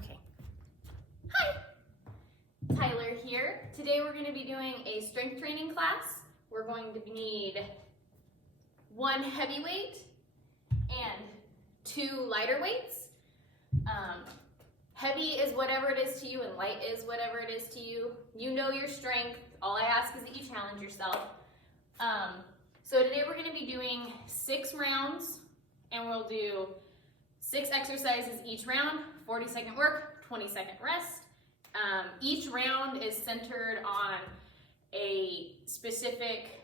Okay. Hi, Tyler here. Today we're going to be doing a strength training class. We're going to need 1 heavy weight and 2 lighter weights. Heavy is whatever it is to you and light is whatever it is to you. You know your strength. All I ask is that you challenge yourself. So today we're going to be doing 6 rounds and we'll do 6 exercises each round, 40-second work, 20-second rest. Each round is centered on a specific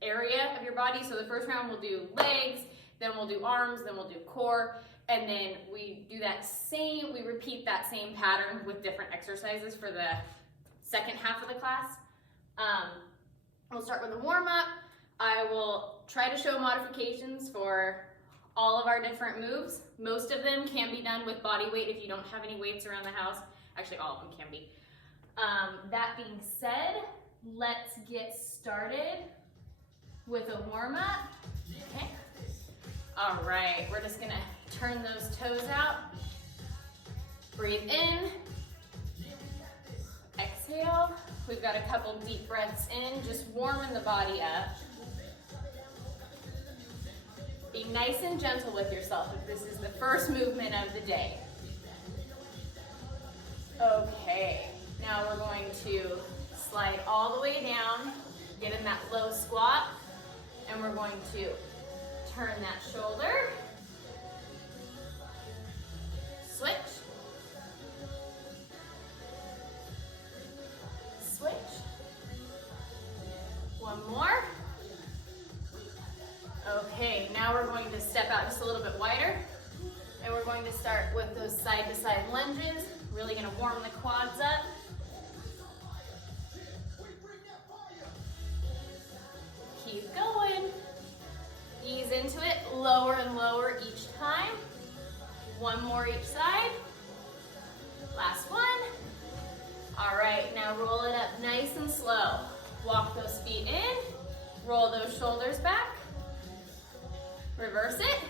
area of your body. So the first round we'll do legs, then we'll do arms, then we'll do core, and then we repeat that same pattern with different exercises for the second half of the class. We'll start with a warm-up. I will try to show modifications for all of our different moves. Most of them can be done with body weight if you don't have any weights around the house. Actually, all of them can be. That being said, let's get started with a warm-up. Okay. All right, we're just gonna turn those toes out. Breathe in. Exhale. We've got a couple deep breaths in, just warming the body up. Be nice and gentle with yourself if this is the first movement of the day. Okay, now we're going to slide all the way down, get in that low squat, and we're going to turn that shoulder, switch, switch, one more. Okay, now we're going to step out just a little bit wider, and we're going to start with those side-to-side lunges. Really gonna warm the quads up. Keep going. Ease into it, lower and lower each time. One more each side. Last one. All right, now roll it up nice and slow. Walk those feet in, roll those shoulders back. Reverse it.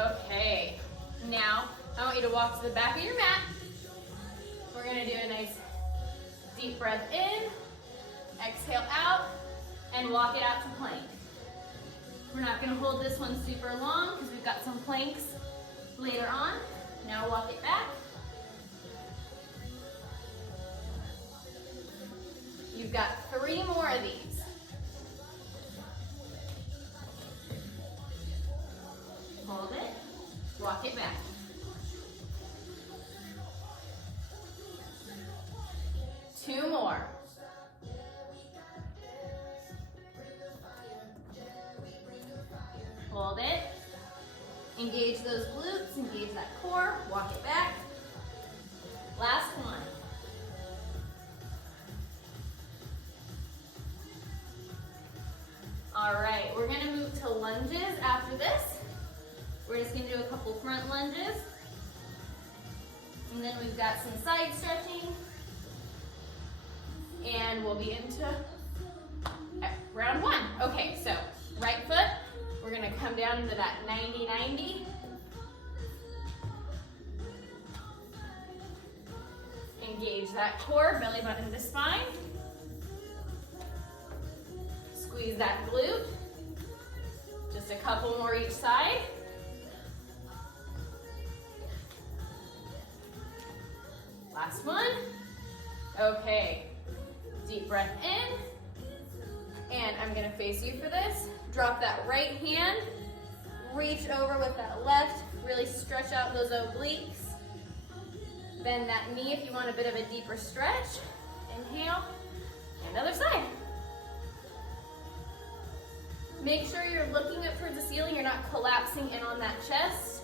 Okay, now I want you to walk to the back of your mat. We're gonna do a nice deep breath in, exhale out, and walk it out to plank. We're not gonna hold this one super long because we've got some planks later on. Now walk it back. You've got 3 more of these. Hold it, walk it back. Two more. Hold it. Engage those glutes, engage that core, walk it back. Last one. All right, we're gonna move to lunges after this. We're just gonna do a couple front lunges. And then we've got some side stretching. And we'll be into round 1. Okay, so right foot, we're gonna come down into that 90-90. Engage that core, belly button to spine. Squeeze that glute. Just a couple more each side. Last one. Okay. Deep breath in. And I'm gonna face you for this. Drop that right hand. Reach over with that left. Really stretch out those obliques. Bend that knee if you want a bit of a deeper stretch. Inhale. And other side. Make sure you're looking up towards the ceiling. You're not collapsing in on that chest.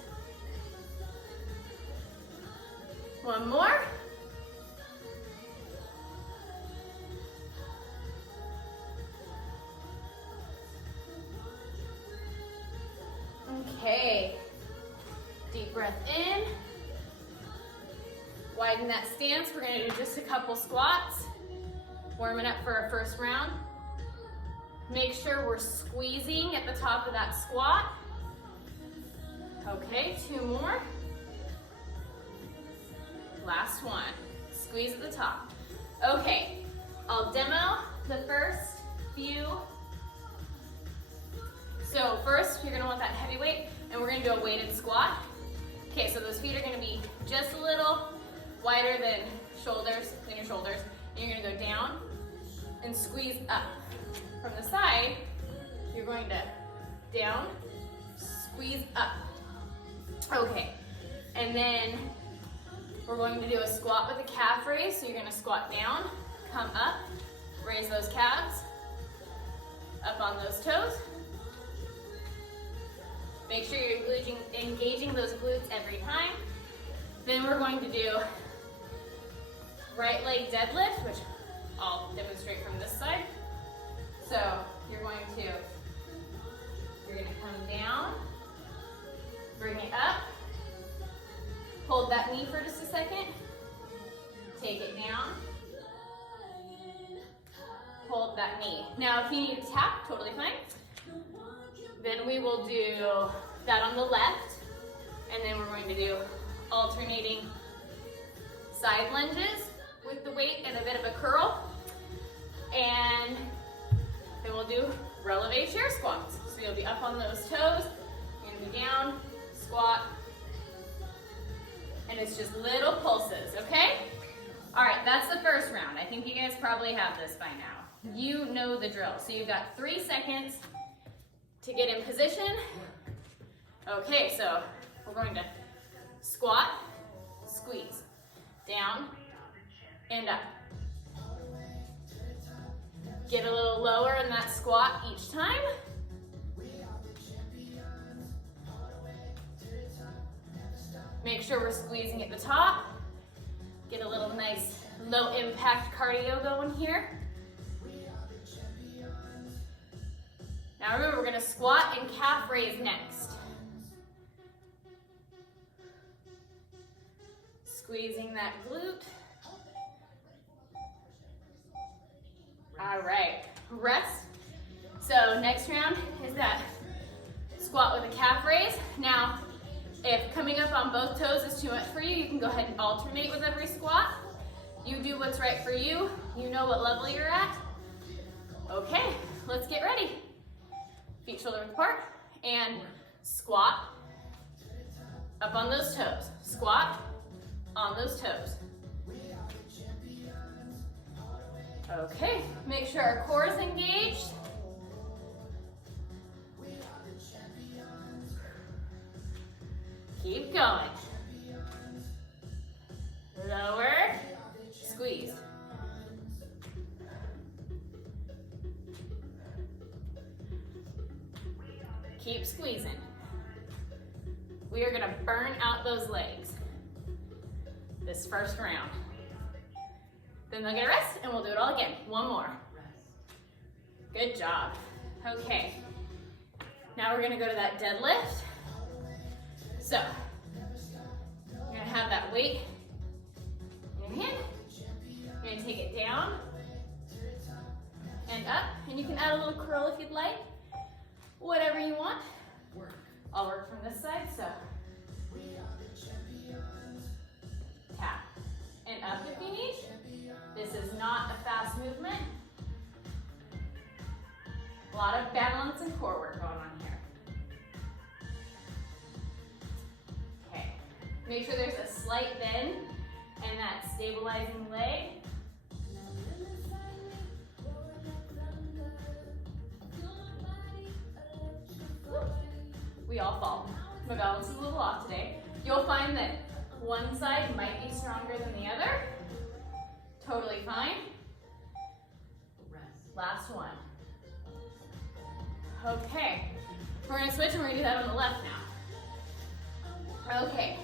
One more. Okay, deep breath in. Widen that stance. We're gonna do just a couple squats. Warming up for our first round. Make sure we're squeezing at the top of that squat. Okay, 2 more. Last one. Squeeze at the top. Okay, I'll demo the first few. So first, you're gonna want that heavy weight, and we're gonna do a weighted squat. Okay, so those feet are gonna be just a little wider than your shoulders. And you're gonna go down and squeeze up. From the side, you're going to down, squeeze up. Okay, and then we're going to do a squat with a calf raise. So you're gonna squat down, come up, raise those calves, up on those toes. Make sure you're engaging those glutes every time. Then we're going to do right leg deadlift, which I'll demonstrate from this side. So you're gonna come down, bring it up, hold that knee for just a second, take it down, hold that knee. Now if you need to tap, totally fine. Then we will do that on the left, and then we're going to do alternating side lunges with the weight and a bit of a curl. And then we'll do releve chair squats. So you'll be up on those toes, you're gonna be down, squat, and it's just little pulses, okay? All right, that's the first round. I think you guys probably have this by now. You know the drill. So you've got 3 seconds to get in position. Okay, so we're going to squat, squeeze, down, and up. Get a little lower in that squat each time. Make sure we're squeezing at the top. Get a little nice low impact cardio going here. Now remember, we're gonna squat and calf raise next. Squeezing that glute. All right, rest. So next round is that squat with a calf raise. Now, if coming up on both toes is too much for you, you can go ahead and alternate with every squat. You do what's right for you. You know what level you're at. Okay, let's get ready. Feet shoulder width apart, and squat up on those toes. Squat on those toes. Okay, make sure our core is engaged. Keep going. Lower, squeeze. Keep squeezing. We are gonna burn out those legs this first round. Then they'll get a rest, and we'll do it all again. One more. Good job. Okay. Now we're gonna go to that deadlift. So, you're gonna have that weight in your hand. You're gonna take it down and up, and you can add a little curl if you'd like. Whatever you want. I'll work from this side, so. Tap and up if you need. This is not a fast movement. A lot of balance and core work going on here. Okay, make sure there's a slight bend and that stabilizing leg. We all fall. My balance is a little off today. You'll find that one side might be stronger than the other. Totally fine. Last one. Okay, we're gonna switch and we're gonna do that on the left now. Okay,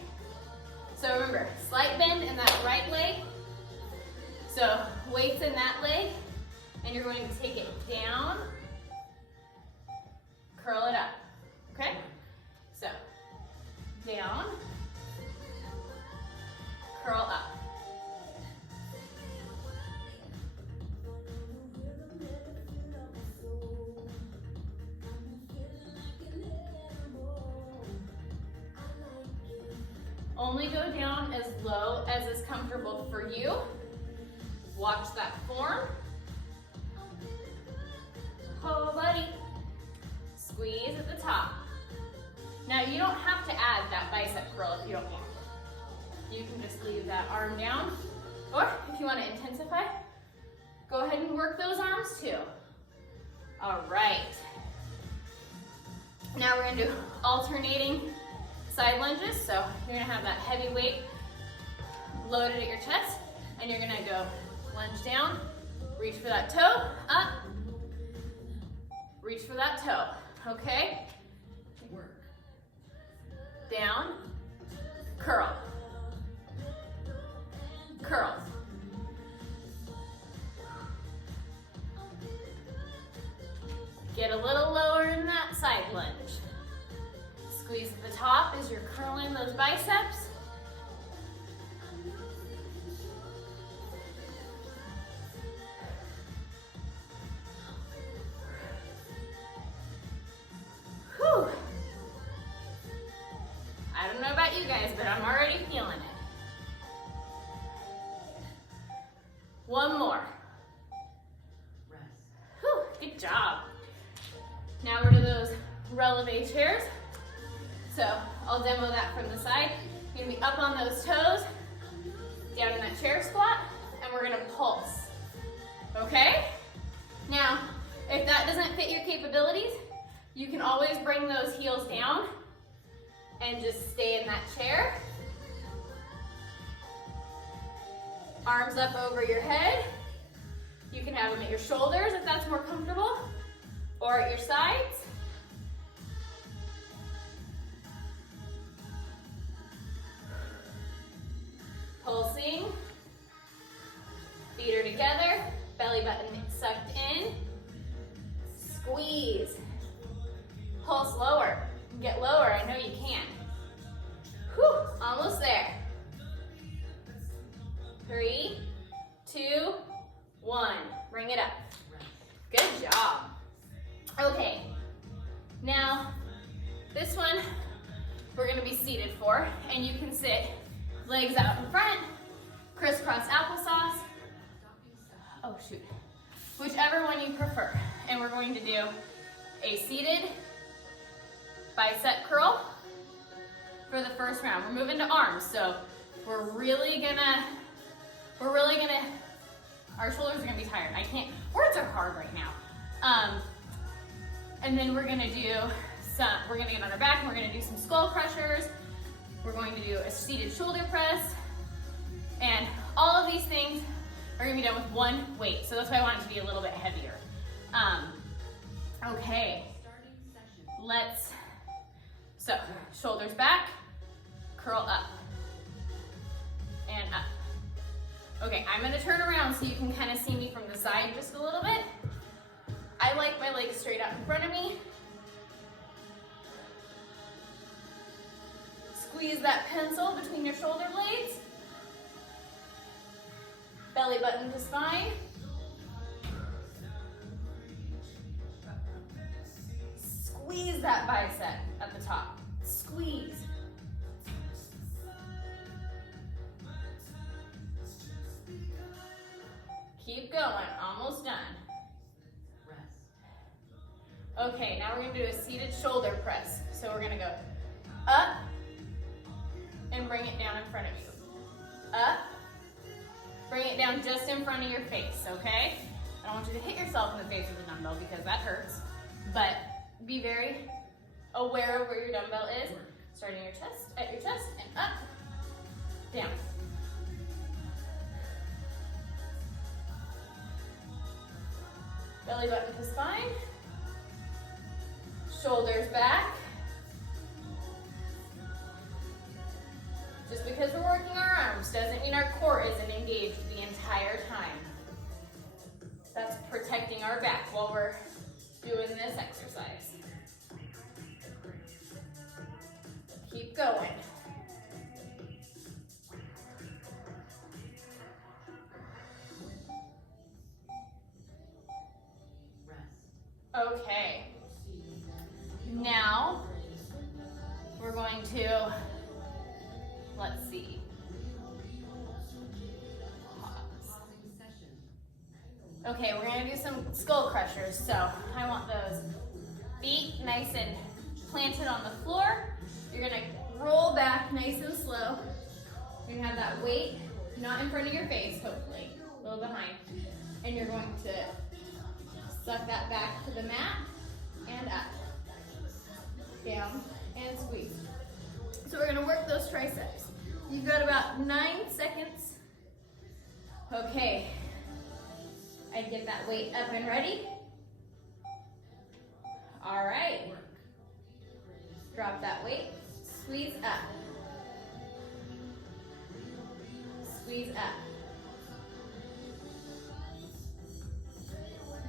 so remember, slight bend in that right leg. So weights in that leg, and you're going to take it down, curl it up, okay? So, down, curl up. Only go down as low as is comfortable for you. Watch that form. Oh, buddy. Squeeze at the top. Now, you don't have to add that bicep curl if you don't want to. You can just leave that arm down. Or if you want to intensify, go ahead and work those arms too. All right. Now we're going to do alternating side lunges. So you're going to have that heavy weight loaded at your chest, and you're going to go lunge down, reach for that toe, up, reach for that toe, okay? Work. Down, curl, curl. Get a little lower in that side lunge. Squeeze at the top as you're curling those biceps. Whew. I don't know about you guys, but I'm already feeling it. One more. Rest. Whew, good job. Now we're to those releve chairs. So I'll demo that from the side. You're gonna be up on those toes, down in that chair squat, and we're gonna pulse, okay? Now, if that doesn't fit your capabilities, you can always bring those heels down and just stay in that chair. Arms up over your head. You can have them at your shoulders if that's more comfortable, or at your sides. Pulsing. Feet are together, belly button sucked in. Squeeze. Pulse lower. Get lower, I know you can. Whew, almost there. 3, 2, 1. Bring it up. Good job. Okay, now this one we're gonna be seated for, and you can sit legs out in front, crisscross applesauce. Oh shoot, whichever one you prefer. And we're going to do a seated bicep curl for the first round. We're moving to arms, so we're really gonna, our shoulders are gonna be tired. Words are hard right now. And then we're gonna get on our back and we're gonna do some skull crushers. We're going to do a seated shoulder press. And all of these things are gonna be done with one weight. So that's why I want it to be a little bit heavier. Okay, so shoulders back, curl up, and up. Okay, I'm gonna turn around so you can kind of see me from the side just a little bit. I like my legs straight out in front of me. Squeeze that pencil between your shoulder blades. Belly button to spine. Squeeze that bicep at the top. Squeeze. Keep going, almost done. Rest. Okay, now we're gonna do a seated shoulder press. So we're gonna go up and bring it down in front of you. Up, bring it down just in front of your face, okay? I don't want you to hit yourself in the face with a dumbbell because that hurts, but be very aware of where your dumbbell is. Starting at your chest, and up, down. Belly button to spine. Shoulders back. Just because we're working our arms doesn't mean our core isn't engaged the entire time. That's protecting our back while we're doing this exercise. Keep going. Okay. Now we're going to Let's see. Pause. Okay, we're gonna do some skull crushers. So I want those feet nice and planted on the floor. You're gonna roll back nice and slow. You're gonna have that weight not in front of your face, hopefully, a little behind. And you're going to suck that back to the mat and up, down, and squeeze. So we're gonna work those triceps. You've got about 9 seconds. Okay, I'd get that weight up and ready. All right, drop that weight, squeeze up. Squeeze up.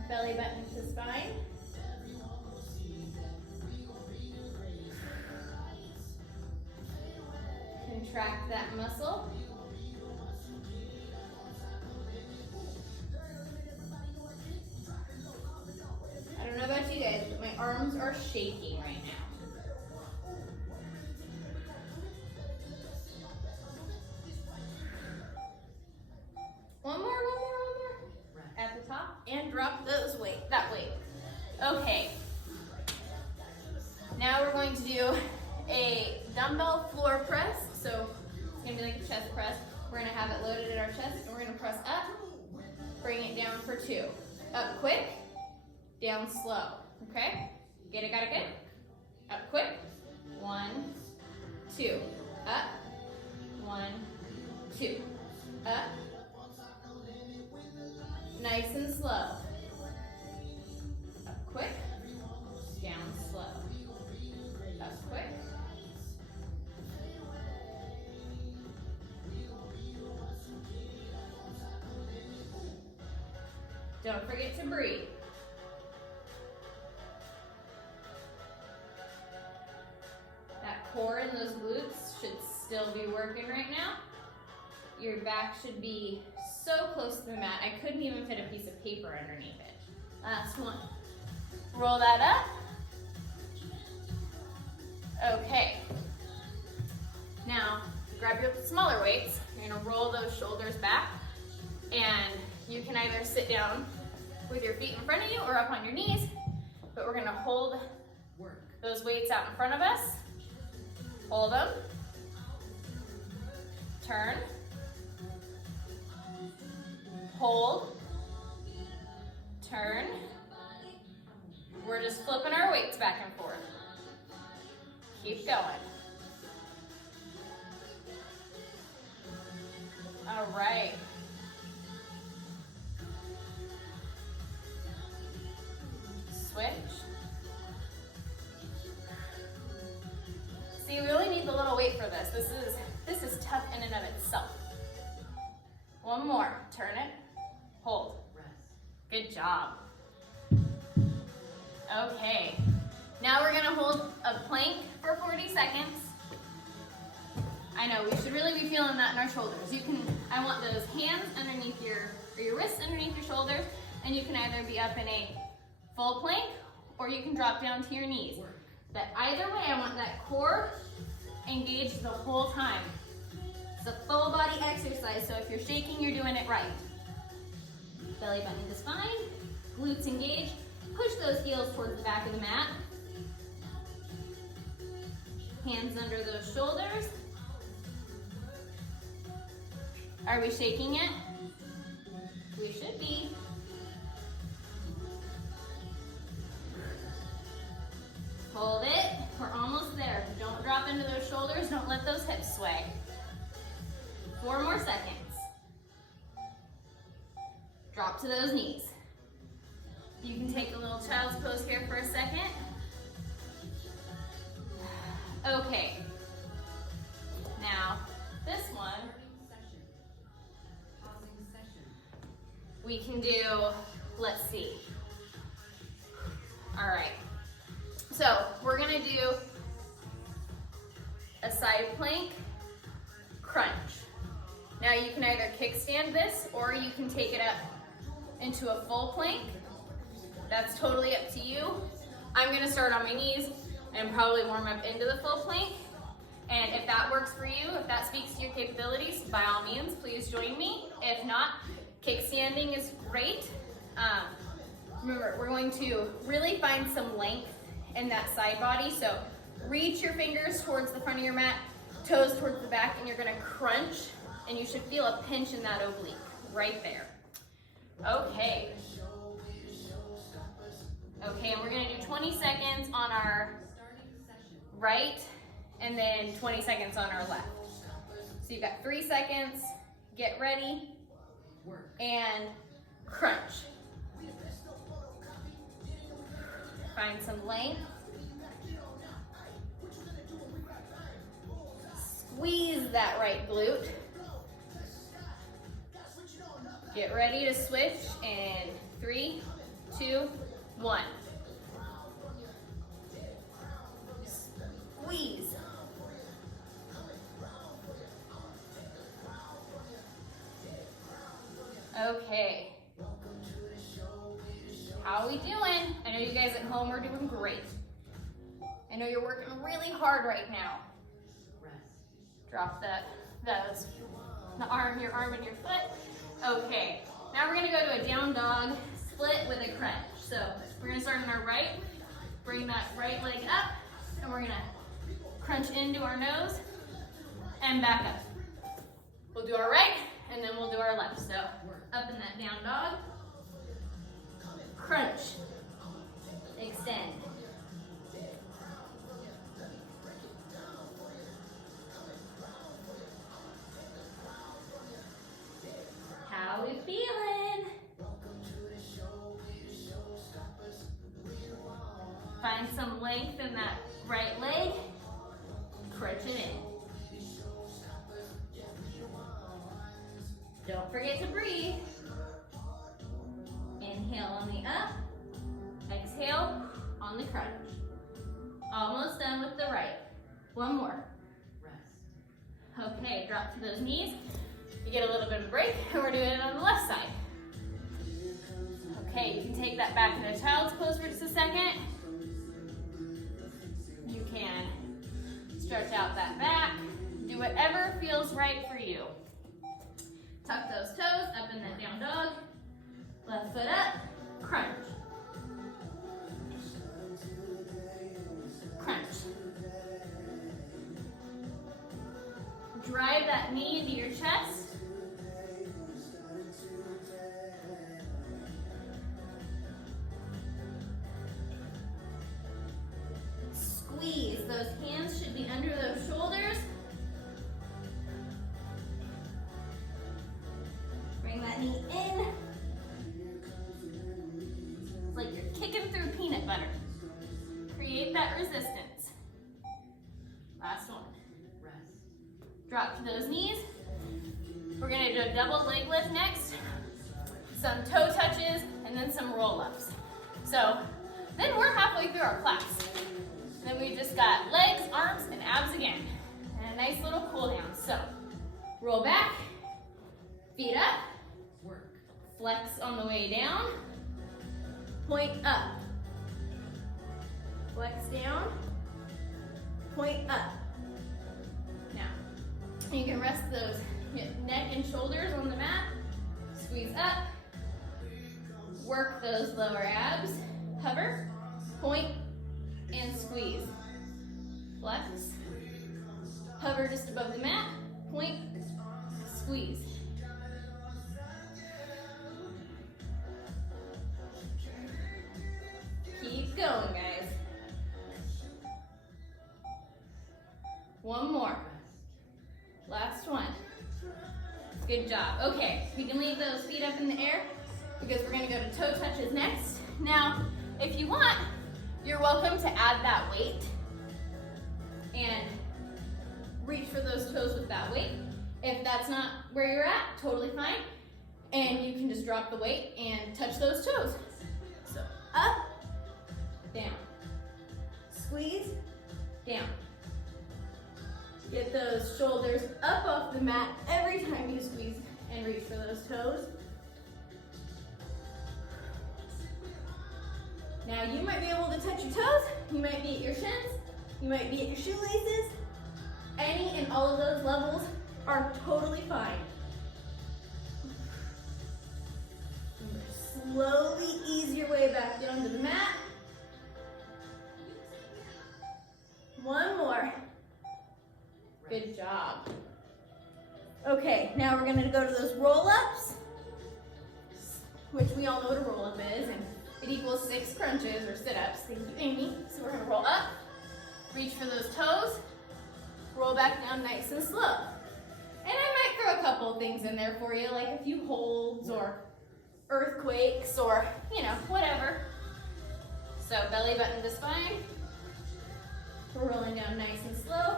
Belly button to spine. Contract that muscle. I don't know about you guys, but my arms are shaking right now. One more. At the top, and drop that weight. Okay. Now we're going to do a dumbbell floor press. So it's gonna be like a chest press. We're gonna have it loaded at our chest, and we're gonna press up, bring it down for 2. Up quick, down slow. Okay? Got it good? Up quick. 1, 2. Up. 1, 2. Up. Nice and slow. Up quick, down slow. Up quick. Don't forget to breathe. That core and those glutes should still be working right now. Your back should be so close to the mat, I couldn't even fit a piece of paper underneath it. Last one. Roll that up. Okay. Now, grab your smaller weights. You're gonna roll those shoulders back, and you can either sit down with your feet in front of you or up on your knees, but we're gonna hold those weights out in front of us. Hold them. Turn. Hold, turn. We're just flipping our weights back and forth. Keep going. All right. Switch. See, we only need the little weight for this. This is tough in and of itself. One more. Turn it. Hold. Good job. Okay. Now we're gonna hold a plank for 40 seconds. I know, we should really be feeling that in our shoulders. I want those hands underneath your wrists underneath your shoulders, and you can either be up in a full plank, or you can drop down to your knees. But either way, I want that core engaged the whole time. It's a full body exercise, so if you're shaking, you're doing it right. Belly button to spine, glutes engaged. Push those heels towards the back of the mat. Hands under those shoulders. Are we shaking it? We should be. Hold it. We're almost there. Don't drop into those shoulders. Don't let those hips sway. 4 more seconds. Drop to those knees. You can take a little child's pose here for a second. Okay. Now, this one, we can do, let's see. All right. So, we're gonna do a side plank crunch. Now, you can either kickstand this, or you can take it up into a full plank. That's totally up to you. I'm gonna start on my knees and probably warm up into the full plank. And if that works for you, if that speaks to your capabilities, by all means, please join me. If not, kickstanding is great. Remember, we're going to really find some length in that side body. So reach your fingers towards the front of your mat, toes towards the back, and you're gonna crunch, and you should feel a pinch in that oblique, right there. Okay. Okay, and we're gonna do 20 seconds on our right, and then 20 seconds on our left. So you've got 3 seconds, get ready, and crunch. Find some length. Squeeze that right glute. Get ready to switch in 3, 2, 1. Squeeze. Okay. How are we doing? I know you guys at home are doing great. I know you're working really hard right now. Drop the arm, your arm and your foot. Okay, now we're gonna go to a down dog split with a crunch. So we're gonna start on our right, bring that right leg up, and we're gonna crunch into our nose and back up. We'll do our right, and then we'll do our left. So up in that down dog, crunch, extend. How we feeling? Find some length in that right leg. Crunch it in. Don't forget to breathe. Inhale on the up. Exhale on the crunch. Almost done with the right. One more. Okay, drop to those knees. You get a little bit of a break, and we're doing it on the left side. Okay, you can take that back to the child's pose for just a second. You can stretch out that back. Do whatever feels right for you. Tuck those toes up in that down dog. Left foot up, crunch. Crunch. Drive that knee into your chest. Squeeze. Those hands should be under those shoulders. Bring that knee in. It's like you're kicking through peanut butter. Create that resistance. Last one. Drop to those knees. We're gonna do a double leg lift next. Some toe touches and then some roll-ups. So then we're halfway through our class. Then we just got legs, arms, and abs again. And a nice little cool down. So roll back, feet up, flex on the way down, point up. Flex down, point up. Now, you can rest those neck and shoulders on the mat. Squeeze up. Work those lower abs. Hover, point, and squeeze. Flex. Hover just above the mat. Point, squeeze. Keep going, guys. One more. Last one. Good job. Okay, we can leave those feet up in the air because we're gonna go to toe touches next. Now, if you want, you're welcome to add that weight and reach for those toes with that weight. If that's not where you're at, totally fine. And you can just drop the weight and touch those toes. So up, down, squeeze, down. Get those shoulders up off the mat every time you squeeze and reach for those toes. Now you might be able to touch your toes, you might be at your shins, you might be at your shoelaces. Any and all of those levels are totally fine. Slowly ease your way back down to the mat. One more. Good job. Okay, now we're gonna go to those roll-ups, which we all know what a roll-up is, and it equals 6 crunches or sit-ups. Thank you, Amy. So we're gonna roll up, reach for those toes, roll back down nice and slow. And I might throw a couple things in there for you, like a few holds or earthquakes or, you know, whatever. So belly button to spine. We're rolling down nice and slow.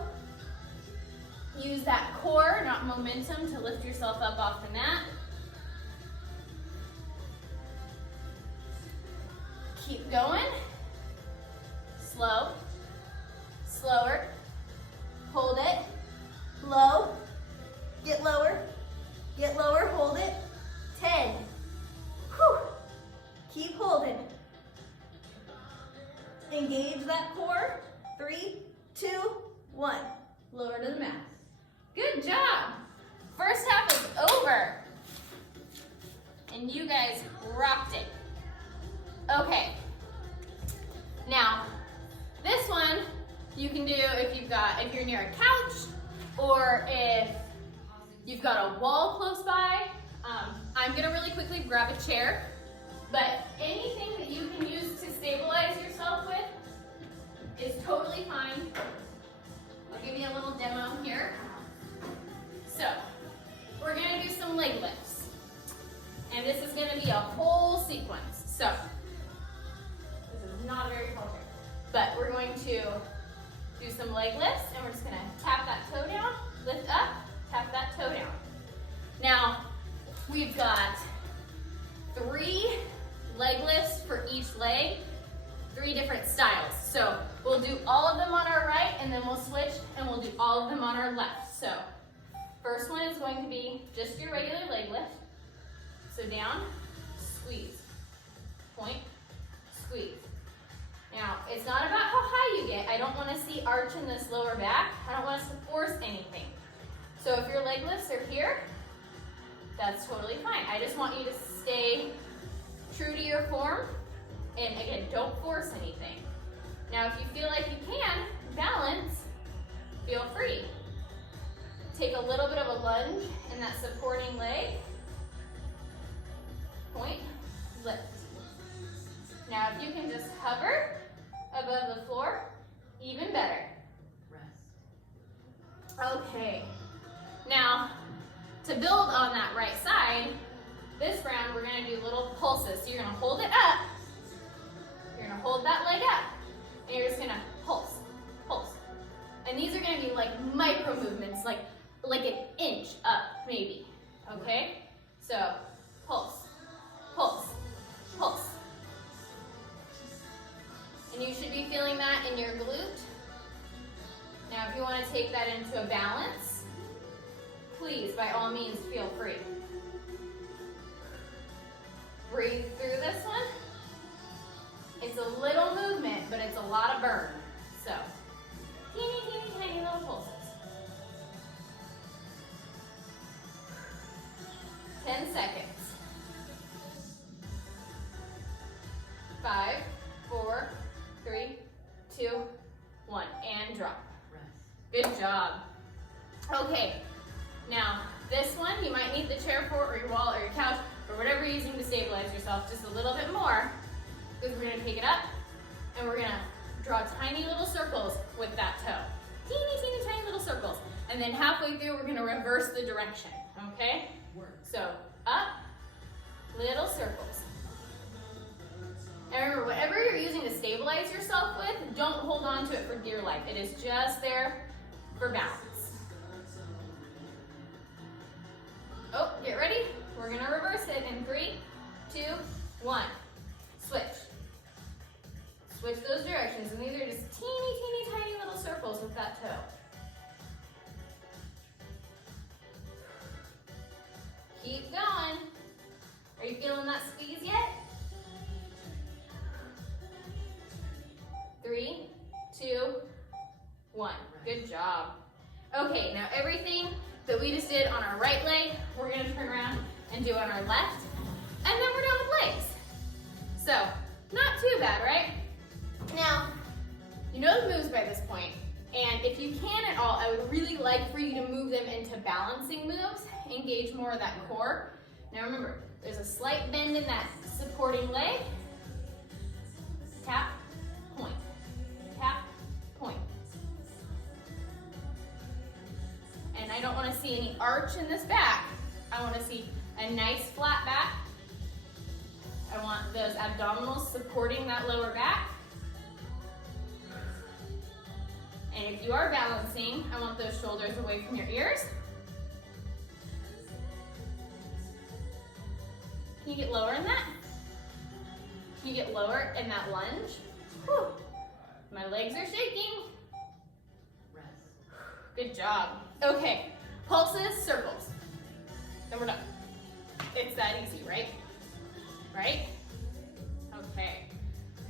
Use that core, not momentum, to lift yourself up off the mat. Keep going. Slow. Slower. Hold it. Low. Get lower. Get lower. Hold it. 10. Whew. Keep holding. Engage that core. 3, 2, 1. Lower to the mat. Good job. First half is over. And you guys rocked it. Okay. Now, this one you can do if you're near a couch or if you've got a wall close by. I'm gonna really quickly grab a chair, but anything that you can use to stabilize yourself with is totally fine. I'll give you a little demo here. So, we're gonna do some leg lifts. And this is gonna be a whole sequence. So, this is not a very tall chair, but we're going to do some leg lifts, and we're just gonna tap that toe down, lift up, tap that toe down. Now, we've got 3 leg lifts for each leg, 3 different styles. So we'll do all of them on our right, and then we'll switch, and we'll do all of them on our left. So first one is going to be just your regular leg lift. So down, squeeze, point, squeeze. Now, it's not about how high you get. I don't want to see arch in this lower back. I don't want us to force anything. So if your leg lifts are here, that's totally fine. I just want you to stay true to your form. And again, don't force anything. Now, if you feel like you can balance, feel free. Take a little bit of a lunge in that supporting leg. Point, lift. Now, if you can just hover above the floor, even better. Okay. Now, to build on that right side, this round we're gonna do little pulses. So you're gonna hold it up, you're gonna hold that leg up, and you're just gonna pulse, pulse. And these are gonna be like micro movements, like an inch up maybe, okay? So, pulse, pulse, pulse. And you should be feeling that in your glute. Now, if you wanna take that into a balance, please, by all means, feel free. Breathe through this one. It's a little movement, but it's a lot of burn. So, teeny, teeny, tiny little pulses. 10 seconds. 5, 4, 3, 2, 1, and drop. Good job. Okay, now this one you might need the chair for, or your wall, or your couch, or whatever you're using to stabilize yourself just a little bit more, because we're gonna pick it up and we're gonna draw tiny little circles with that toe. Teeny, teeny, tiny little circles. And then halfway through, we're gonna reverse the direction, okay? So up, little circles. And remember, whatever you're using to stabilize yourself with, don't hold on to it for dear life. It is just there for balance. Oh, get ready. We're gonna reverse it in 3, 2, 1. Switch. Switch those directions, and these are just teeny, teeny, tiny little circles with that toe. Keep going. Are you feeling that squeeze yet? 3, 2, 1. Good job. Now everything that we just did on our right leg, we're gonna turn around and do on our left, and then we're done with legs. So, not too bad, right? Now, you know the moves by this point, and if you can at all, I would really like for you to move them into balancing moves, engage more of that core. Now remember, there's a slight bend in that supporting leg. Tap, point, tap, point. And I don't want to see any arch in this back. I want to see a nice flat back. I want those abdominals supporting that lower back. And if you are balancing, I want those shoulders away from your ears. Can you get lower in that? Can you get lower in that lunge? Whew. My legs are shaking. Good job. Okay, pulses, circles. Then we're done. It's that easy, right? Right? Okay.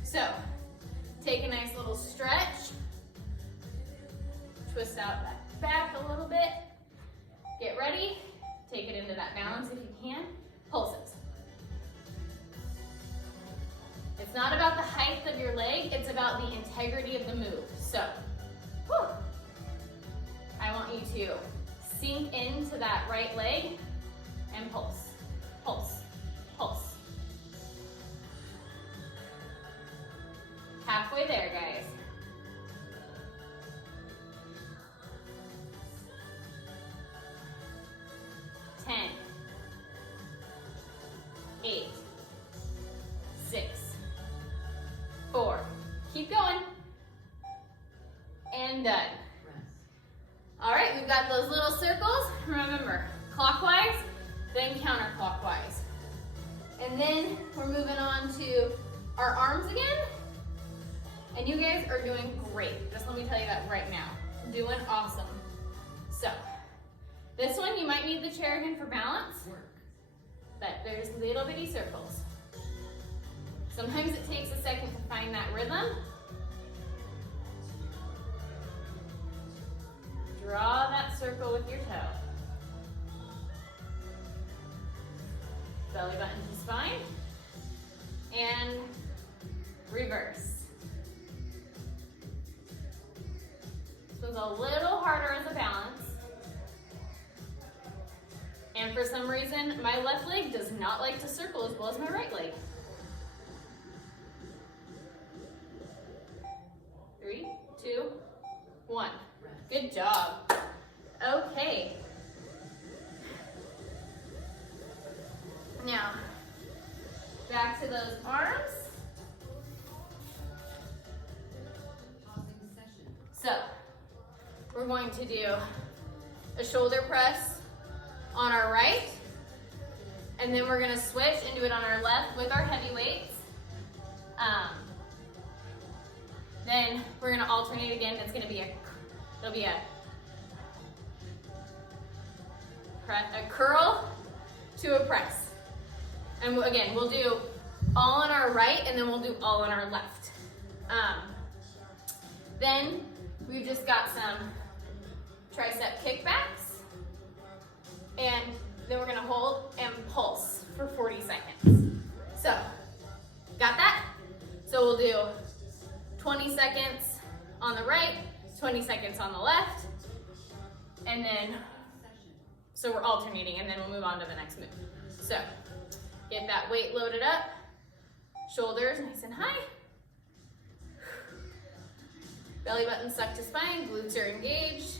So, take a nice little stretch. Twist out that back a little bit. Get ready. Take it into that balance if you can. Pulses. It's not about the height of your leg, it's about the integrity of the move. So, whew, I want you to sink into that right leg and pulse, pulse, pulse. Halfway there, guys. Ten, 8, 6, 4. Keep going. And done. All right, we've got those little circles. Remember, clockwise, then counterclockwise. And then we're moving on to our arms again. And you guys are doing great. Just let me tell you that right now. Doing awesome. So, this one you might need the chair again for balance. But there's little bitty circles. Sometimes it takes a second to find that rhythm. Draw that circle with your toe. Belly button to spine. And reverse. This one's a little harder as a balance. And for some reason, my left leg does not like to circle as well as my right leg. 3, 2, 1. Good job. Okay. Now, back to those arms. So, we're going to do a shoulder press on our right, and then we're gonna switch and do it on our left with our heavy weights. Then we're gonna alternate again. It's gonna be it'll be a curl to a press. And again, we'll do all on our right, and then we'll do all on our left. Then we've just got some tricep kickbacks, and then we're gonna hold and pulse for 40 seconds. So, got that? So we'll do 20 seconds on the right, 20 seconds on the left, and then, so we're alternating, and then we'll move on to the next move. So, get that weight loaded up, shoulders nice and high, belly button sucked to spine, glutes are engaged,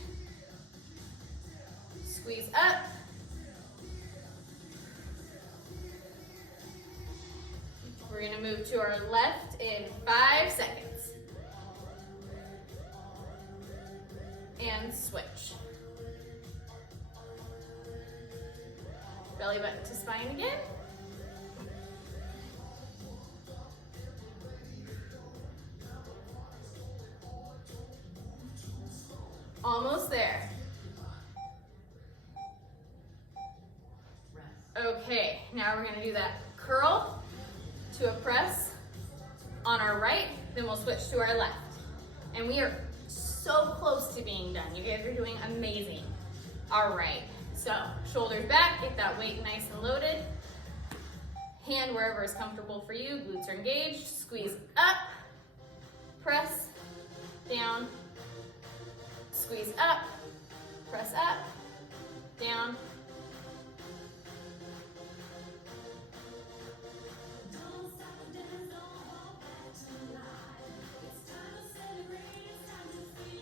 squeeze up, we're gonna move to our left in 5 seconds. And switch. Belly button to spine again. Almost there. Okay, now we're gonna do that curl to a press on our right, then we'll switch to our left. And we are so close to being done. You guys are doing amazing. All right, so shoulders back, get that weight nice and loaded. Hand wherever is comfortable for you, glutes are engaged. Squeeze up, press, down, squeeze up, press up, down.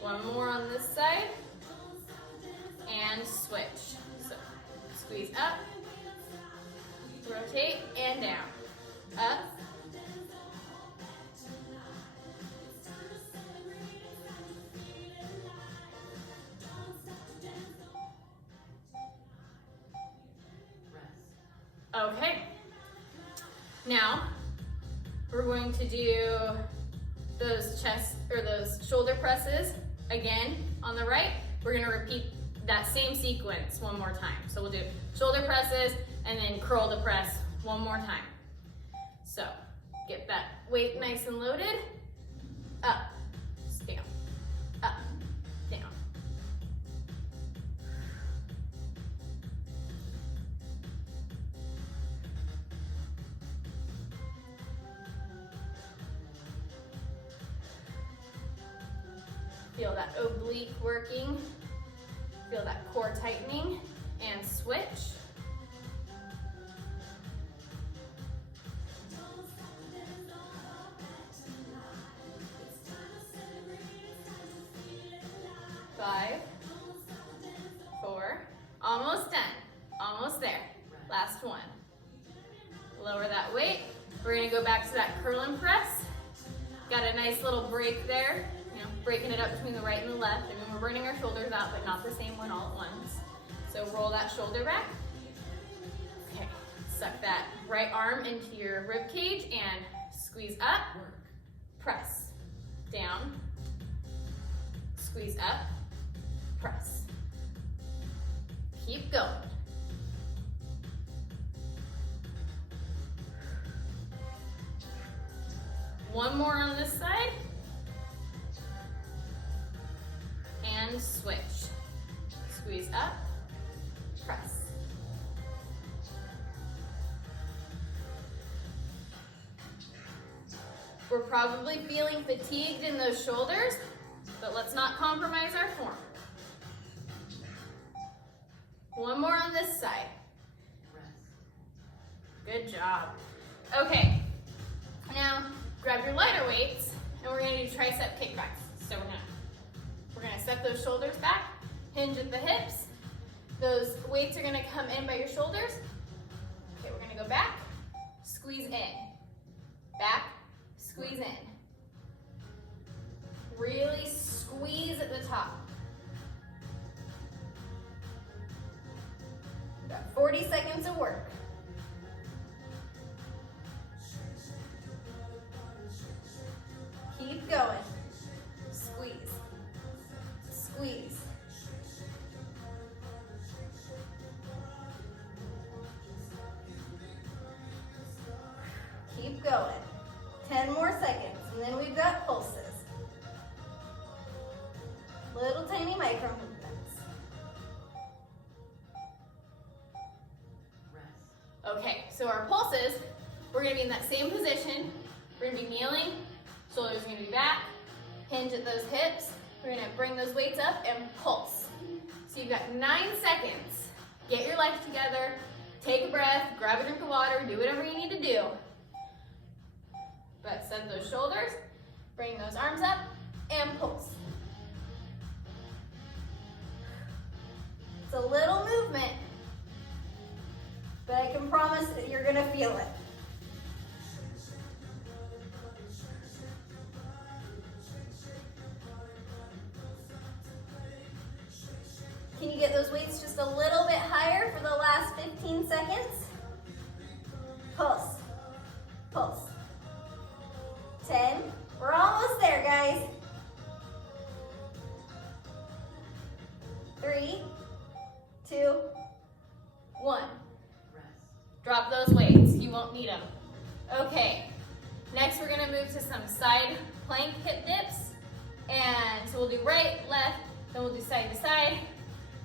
One more on this side, and switch. So, squeeze up, rotate, and down. Up. Okay. Now, we're going to do those chest or those shoulder presses again on the right. We're gonna repeat that same sequence one more time. So we'll do shoulder presses and then curl the press one more time. So get that weight nice and loaded. Up, down, up, down. Feel that oblique working. Feel that core tightening, and switch. Five, four, almost done, almost there. Last one. Lower that weight. We're gonna go back to that curl and press. Got a nice little break there. Breaking it up between the right and the left. I mean, we're burning our shoulders out, but not the same one all at once. So roll that shoulder back. Okay, suck that right arm into your rib cage and squeeze up, press, down, squeeze up, press. Keep going. One more on this side. And switch. Squeeze up, press. We're probably feeling fatigued in those shoulders, but let's not compromise our form. One more on this side. Good job. Okay, now grab your lighter weights and we're gonna do tricep kickbacks. So we're gonna step those shoulders back, hinge at the hips. Those weights are gonna come in by your shoulders. Okay, we're gonna go back, squeeze in. Back, squeeze in. Really squeeze at the top. We've got 40 seconds of work. Keep going. Squeeze. Squeeze. Keep going. 10 more seconds, and then we've got pulses. Little tiny micro movements. Okay, so our pulses, we're gonna be in that same position. We're gonna be kneeling, shoulders are gonna be back, hinge at those hips. We're gonna bring those weights up and pulse. So you've got 9 seconds. Get your life together, take a breath, grab a drink of water, do whatever you need to do. But set those shoulders, bring those arms up, and pulse. It's a little movement, but I can promise that you're gonna feel it. Can you get those weights just a little bit higher for the last 15 seconds? Pulse, pulse. 10, we're almost there, guys. 3, 2, 1. Drop those weights, you won't need them. Okay, next we're gonna move to some side plank hip dips. And so we'll do right, left, then we'll do side to side.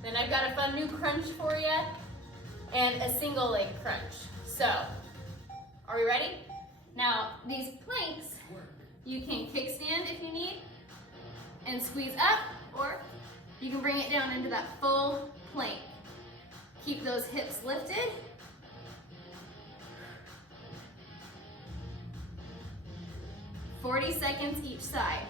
Then I've got a fun new crunch for you and a single leg crunch. So, are we ready? Now, these planks, you can kickstand if you need and squeeze up, or you can bring it down into that full plank. Keep those hips lifted. "40 seconds each side.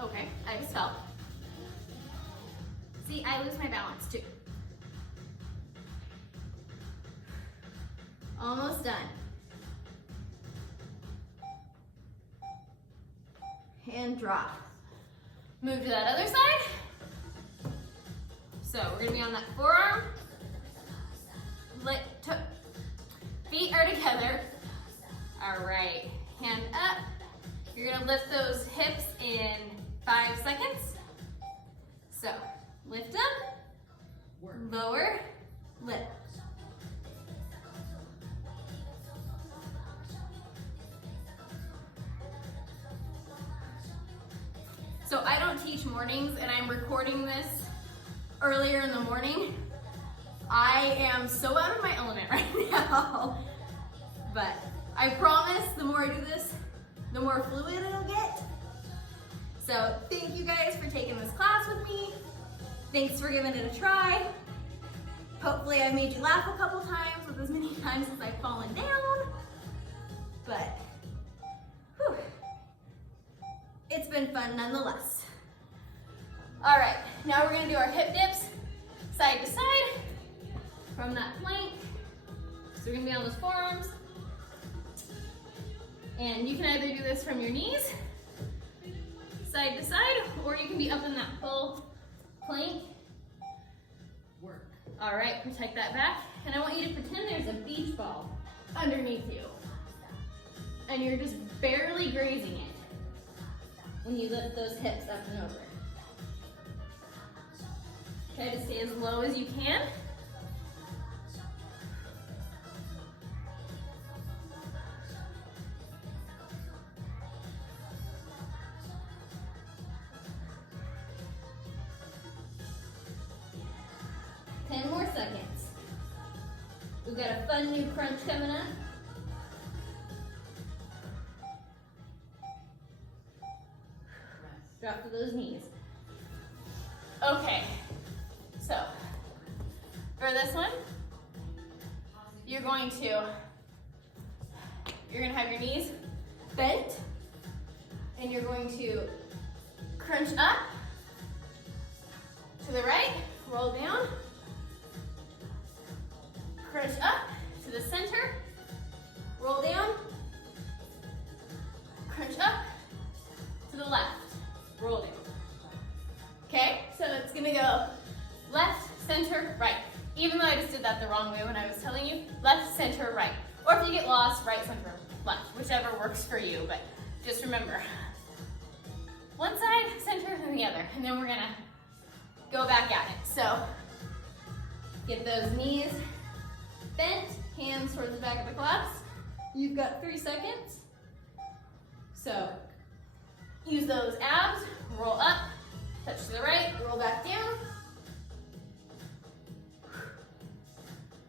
Okay, I just fell. See, I lose my balance too. Almost done. And drop. Move to that other side. So we're gonna be on that forearm. Feet are together. All right, hand up. You're gonna lift those hips in 5 seconds. So lift up, lower, lift. So I don't teach mornings, and I'm recording this earlier in the morning. I am so out of my element right now. But I promise the more I do this, the more fluid it'll get. So thank you guys for taking this class with me. Thanks for giving it a try. Hopefully I made you laugh a couple times with as many times as I've fallen down. But whew, it's been fun nonetheless. All right, now we're gonna do our hip dips side to side from that plank. So we're gonna be on those forearms. And you can either do this from your knees, side to side, or you can be up in that full plank. All right, protect that back. And I want you to pretend there's a beach ball underneath you. And you're just barely grazing it when you lift those hips up and over. Try to stay as low as you can. We've got a fun new crunch coming up. Drop to those knees. Okay, so for this one, you're gonna have your knees bent, and you're going to crunch up to the right, roll down, crunch up to the center, roll down, crunch up to the left, roll down. Okay, so it's gonna go left, center, right. Even though I just did that the wrong way when I was telling you, left, center, right. Or if you get lost, right, center, left, whichever works for you, but just remember, one side, center, and the other, and then we're gonna go back at it. So, get those knees bent, hands towards the back of the collapse. You've got 3 seconds. So, use those abs, roll up, touch to the right, roll back down.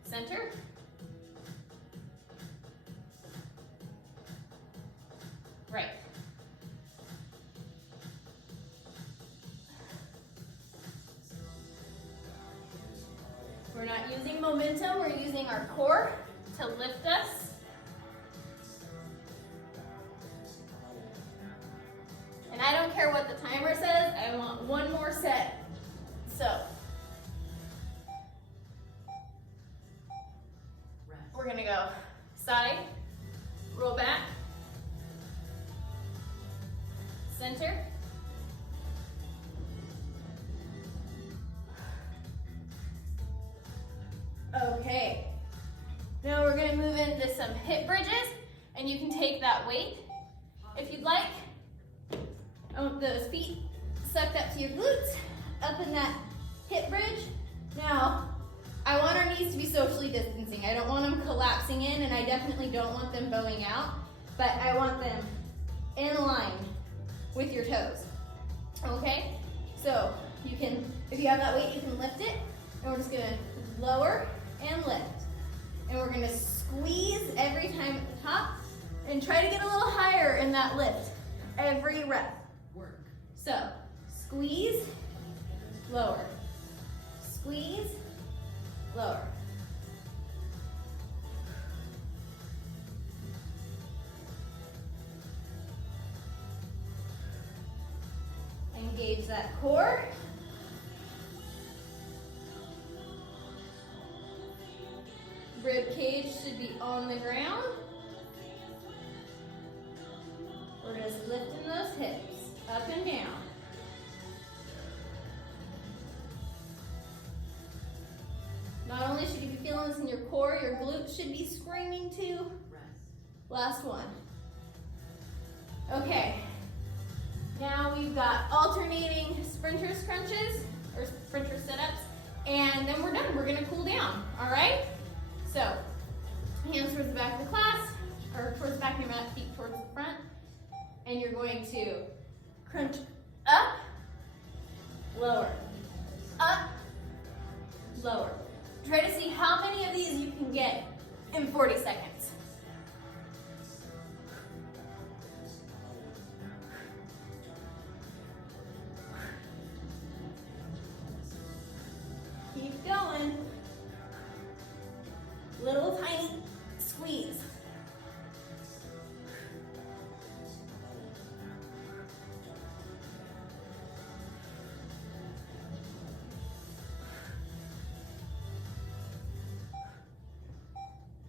Center. Right. We're not using momentum, we're using our core to lift us. And I don't care what the timer says, I want one more set. So, we're gonna go side, roll back, center, okay. Now we're gonna move into some hip bridges, and you can take that weight if you'd like. I want those feet sucked up to your glutes, up in that hip bridge. Now, I want our knees to be socially distancing. I don't want them collapsing in, and I definitely don't want them bowing out. but I want them in line with your toes, okay? So you can, if you have that weight, you can lift it, and we're just gonna lower and lift. And we're gonna squeeze every time at the top, and try to get a little higher in that lift every rep. Work. So, squeeze, lower, squeeze, lower. Engage that core. Rib cage should be on the ground. We're just lifting those hips up and down. Not only should you be feeling this in your core, your glutes should be screaming too. Rest. Last one. Okay. Now we've got alternating sprinter crunches or sprinter sit-ups, and then we're done. We're gonna cool down, all right? So, hands towards the back of the class, or towards the back of your mat, feet towards the front, and you're going to crunch up, lower, up, lower. Try to see how many of these you can get in 40 seconds. Keep going. Little tiny squeeze.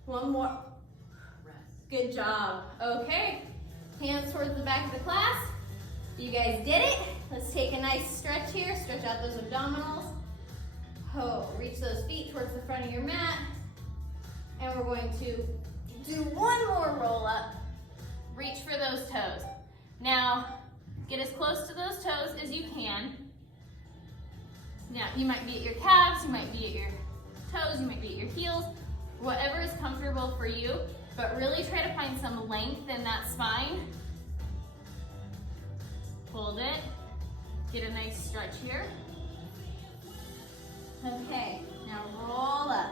One more. Rest. Good job. Okay. Hands towards the back of the class. You guys did it. Let's take a nice stretch here. Stretch out those abdominals. Oh, reach those feet towards the front of your mat. And we're going to do one more roll up. Reach for those toes. Now, get as close to those toes as you can. Now, you might be at your calves, you might be at your toes, you might be at your heels, whatever is comfortable for you, but really try to find some length in that spine. Hold it. Get a nice stretch here. Okay, now roll up.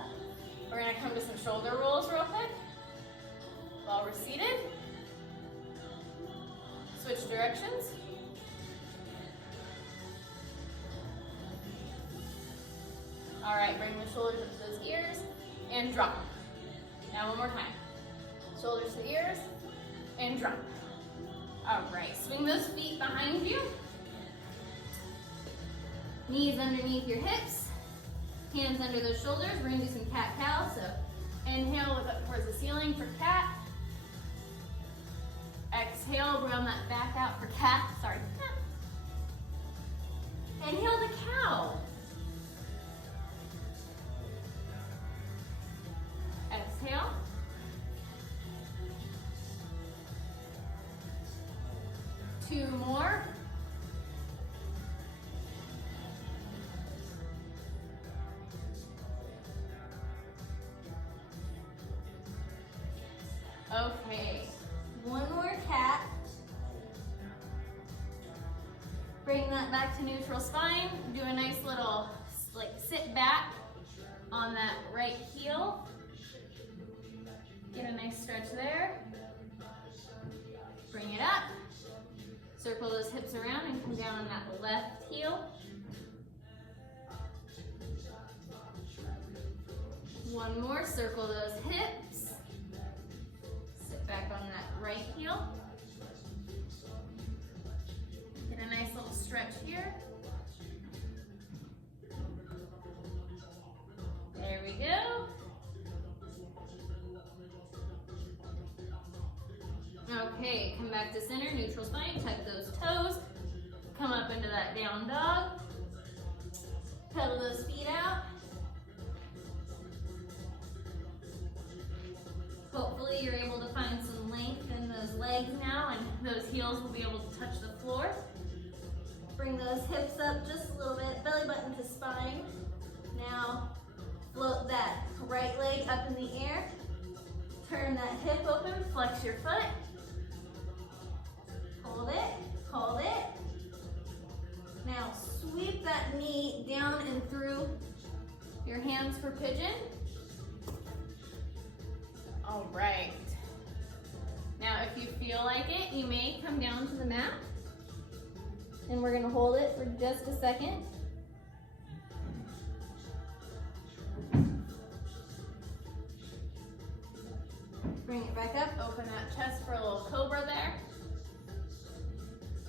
We're gonna come to some shoulder rolls real quick while we're seated. Switch directions. All right, bring the shoulders up to those ears and drop. Now one more time. Shoulders to the ears and drop. All right, swing those feet behind you. Knees underneath your hips. Hands under those shoulders. We're gonna do some cat-cow. So inhale, look up towards the ceiling for cat. Exhale, round that back out for cat. Sorry. Inhale the cow. Exhale. Two more. Okay, one more cat. Bring that back to neutral spine. Do a nice little sit back on that right heel. Get a nice stretch there. Bring it up. Circle those hips around and come down on that left heel. One more, circle those hips. Sit back on that right heel. Get a nice little stretch here. There we go. Okay, come back to center, neutral spine, tuck those toes. Come up into that down dog. Pedal those feet out. Hopefully you're able to find some length in those legs now, and those heels will be able to touch the floor. Bring those hips up just a little bit, belly button to spine. Now float that right leg up in the air. Turn that hip open, flex your foot. your hands for pigeon. All right. Now, if you feel like it, you may come down to the mat. And we're gonna hold it for just a second. Bring it back up, open that chest for a little cobra there.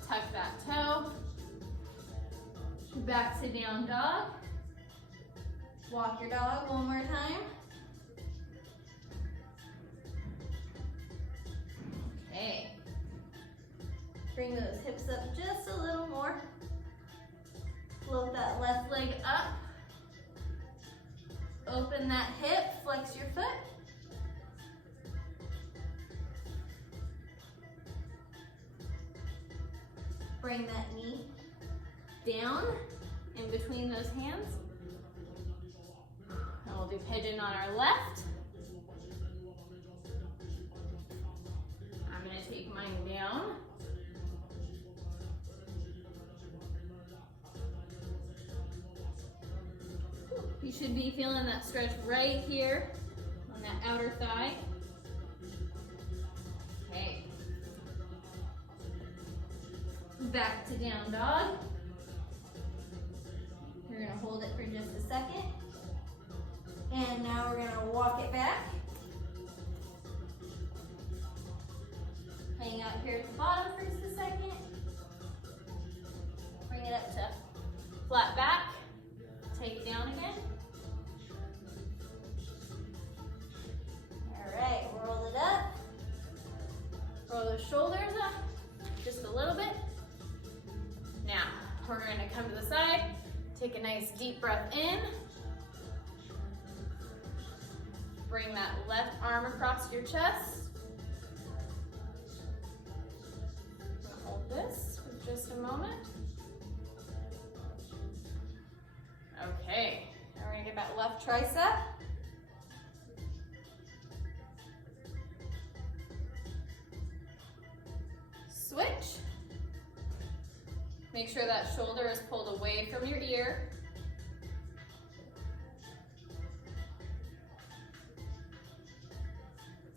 Tuck that toe. Back to down dog. Walk your dog one more time. Okay. Bring those hips up just a little more. Float that left leg up. Open that hip, flex your foot. Bring that knee down in between those hands. And we'll do pigeon on our left. I'm gonna take mine down. You should be feeling that stretch right here on that outer thigh. Okay. Back to down dog. We're gonna hold it for just a second. And now we're gonna walk it back. Hang out here at the bottom for just a second. Bring it up to flat back. Take it down again. All right, roll it up. Roll those shoulders up just a little bit. Now, we're gonna come to the side, take a nice deep breath in. Bring that left arm across your chest. Hold this for just a moment. Okay, now we're gonna get that left tricep. Switch. Make sure that shoulder is pulled away from your ear.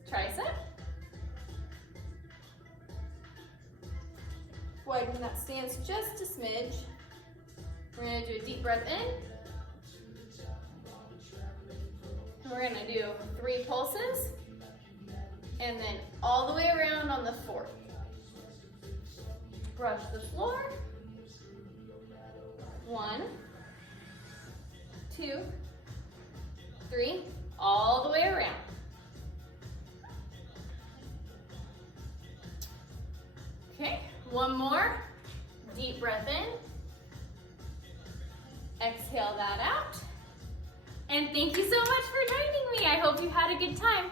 Tricep. Widen that stance just a smidge. We're gonna do a deep breath in. And we're gonna do 3 pulses. And then all the way around on the 4th. Brush the floor. 1, 2, 3, all the way around. Okay, one more. Deep breath in. Exhale that out. And thank you so much for joining me. I hope you had a good time.